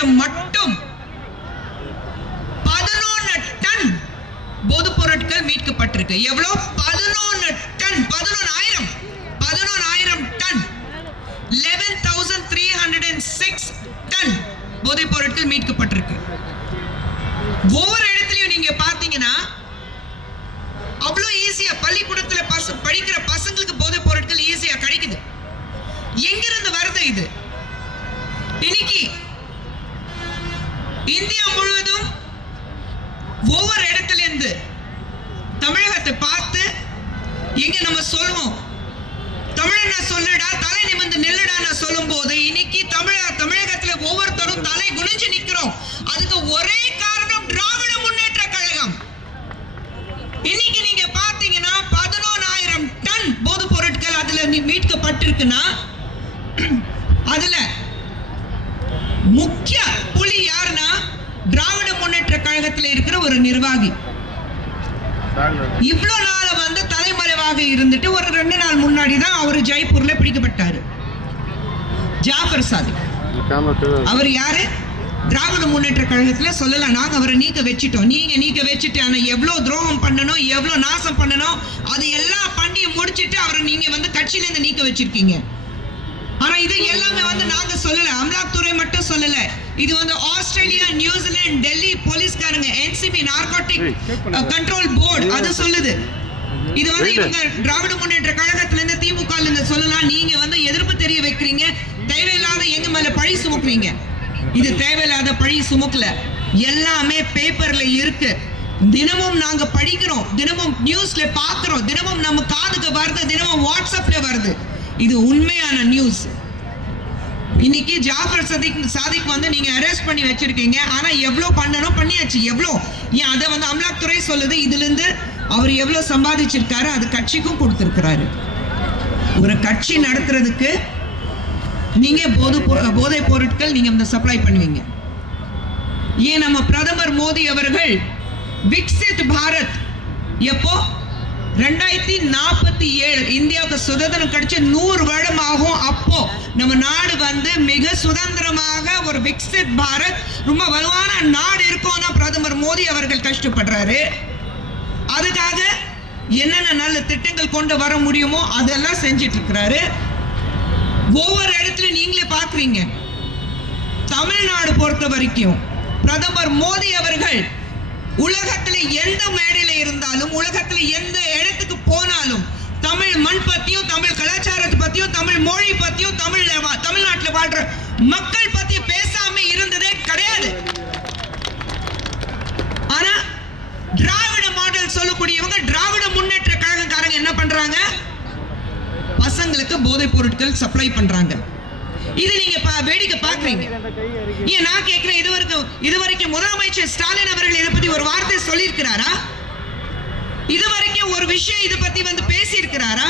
மாநிலத்துல மட்டும் 11 டன் போதைப் பொருட்கள் மீட்கப்பட்டிருக்கு. எவ்வளவு? 11 டன், 11,000 டன், 11,306 டன் போதைப் பொருட்கள் மீட்கப்பட்டிருக்கு. ஒவ்வொரு இடத்துலயும் நீங்க பாத்தீங்கன்னா அவ்வளவு ஈஸியா பள்ளிக்கூடத்துல படிக்கிற பசங்களுக்கு போதைப் பொருட்கள் ஈஸியா கிடைக்குது. எங்கிருந்து வருது இது? இன்னைக்கு இந்தியா முழுவதும் ஒவ்வொரு இடத்துல இருந்து தமிழகத்தை பார்த்து எங்க நம்ம சொல்லுவோம், தமிழனா சொல்லுடா, தலை நிமிர்ந்து நில்லுடா சொல்லும் போது இன்னைக்கு தமிழகத்துல ஒவ்வொருத்தரும் தலை குனிஞ்சு நிக்கிறோம். அதுக்கு ஒரே காரணம் திராவிட முன்னேற்ற கழகம். இன்னைக்கு நீங்க பாத்தீங்கன்னா 11,000 டன் போதைப் பொருட்கள் அதுல மீட்கப்பட்டிருக்குன்னா அதுல முக்கிய புலி யாருன்னா திராவிட முன்னேற்ற கழகத்தில் இருக்கிற ஒரு நிர்வாகி. இவ்வளவு நாள் வந்து தலைமறைவாக இருந்துட்டு ஒரு 2 நாள் முன்னாடி தான் அவர் ஜெய்ப்பூர்ல பிடிக்கப்பட்டாரு. ஜாஃபர் சாதிக் அவர் யாரு? திராவிட முன்னேற்ற கழகத்துல சொல்லலாம், நாங்க அவரை நீக்க வச்சிட்டோம். நீங்க நீக்க வச்சுட்டு ஆனா எவ்வளவு துரோகம் பண்ணணும், எவ்வளவு நாசம் பண்ணணும், அது எல்லாம் பண்ணி முடிச்சிட்டு அவரை நீங்க வந்து கட்சியில இருந்து நீக்க வச்சிருக்கீங்க. ஆனா இது எல்லாமே வந்து நாங்க சொல்லல, அமலாக்கத்துறை மட்டும் சொல்லல, இது வந்து ஆஸ்திரேலியா, நியூசிலாந்து, டெல்லி போலீஸ்காரங்க, என்சிபி நார்கோட்டிக் கண்ட்ரோல் போர்டு அது சொல்லுது. இது வந்து இவங்க திராவிட முன்னேற்ற கழகத்துல இருந்து திமுக சொல்லலாம், நீங்க வந்து எதிர்ப்பு தெரிய வைக்கிறீங்க, தேவையில்லாத எங்க மேல பழி சுமக்குறீங்க. இது தேவையில்லாத பழி சுமக்கல, எல்லாமே பேப்பர்ல இருக்கு. தினமும் நாங்க படிக்கிறோம், தினமும் நியூஸ்ல பாக்குறோம், தினமும் நம்ம காதுக்கு வருது, தினமும் வாட்ஸ்அப்ல வருது. இது உண்மையான நியூஸ். இன்னைக்கு ஜாஃபர் சாதிக் வந்து நீங்க அரெஸ்ட் பண்ணி வச்சிருக்கீங்க. ஆனா எவ்வளவு பண்ணணும் பண்ணியாச்சு. எவ்வளவு ஏன் அதை வந்து அமலாக்கத்துறை சொல்லுது. இதுல இருந்து அவர் எவ்வளவு சம்பாதிச்சிருக்காரு அது கட்சிக்கும் கொடுத்திருக்கிறாரு. ஒரு கட்சி நடத்துறதுக்கு நீங்க போதைப் பொருட்கள் நீங்க வந்து சப்ளை பண்ணுவீங்க. ஏன் நம்ம பிரதமர் மோடி அவர்கள் விக்சித் பாரத் எப்போ 2047 இந்தியாவுக்கு சுதந்திரம் கிடைச்ச 100 வருடம் ஆகும். அப்போ நம்ம நாடு வந்து மிக சுதந்திரமாக ஒரு விக்சித் பாரத் ரொம்ப வலுவான நாடு இருக்கும்னா பிரதமர் மோடி அவர்கள் கஷ்டப்படுறாரு. அதுக்காக என்னென்ன நல்ல திட்டங்கள் கொண்டு வர முடியுமோ அதெல்லாம் செஞ்சிட்டு இருக்கிறாரு. ஒவ்வொரு இடத்துல நீங்களே பாக்குறீங்க. தமிழ்நாடு பொறுத்த வரைக்கும் பிரதமர் மோடி அவர்கள் உலகத்துல எந்த மேடையில இருந்தாலும், உலகத்துல எந்த இடத்துக்கு போனாலும் தமிழ் மண் பத்தியும், தமிழ் கலாச்சாரத்தை பத்தியும், தமிழ் மொழி பத்தியும், தமிழ்நாட்டில் வாழ்ற மக்கள் பத்தி பேசாம இருந்ததே கிடையாது. ஆனா திராவிட மாடல் சொல்லக்கூடியவங்க, திராவிட முன்னேற்ற கழகக்காரங்க என்ன பண்றாங்க? பசங்களுக்கு போதைப் பொருட்கள் சப்ளை பண்றாங்க. இது நீங்க வேடிக்கை பாக்குறீங்க. ஏன் நான் கேட்கிறேன், இதுவரைக்கும் முதலமைச்சர் ஸ்டாலின் அவர்கள் இதை பத்தி ஒரு வார்த்தை சொல்லி இருக்கிறாரா? இதுவரைக்கும் ஒரு விஷயம் இதை பத்தி வந்து பேசி இருக்கிறாரா?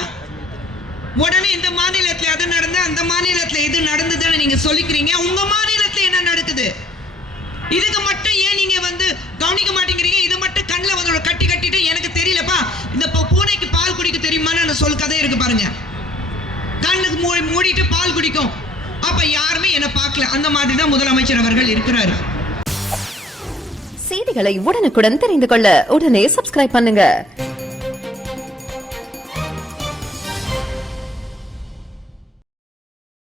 உடனே இந்த மாநிலத்துல அது நடந்து, அந்த மாநிலத்துல இது நடந்ததுன்னு நீங்க சொல்லிக்கிறீங்க. உங்க மாநிலத்துல என்ன நடக்குது இதுக்கு மட்டும் ஏன் நீங்க வந்து கவனிக்க மாட்டேங்கிறீங்க? இது மட்டும் கண்ணில் வந்து கட்டிட்டு எனக்கு தெரியலப்பா, இந்த பூனைக்கு பால் குடிக்க தெரியுமான்னு சொல் கதை இருக்கு பாருங்க. கண்ணுக்கு மூடிட்டு பால் குடிக்கும், அப்ப யாருமே என்ன பார்க்கல. அந்த மாதிரி தான் முதலமைச்சர் அவர்கள் இருக்கிறாரு. செய்திகளை உடனுக்குடன் தெரிந்து கொள்ள உடனே சப்ஸ்கிரைப் பண்ணுங்க.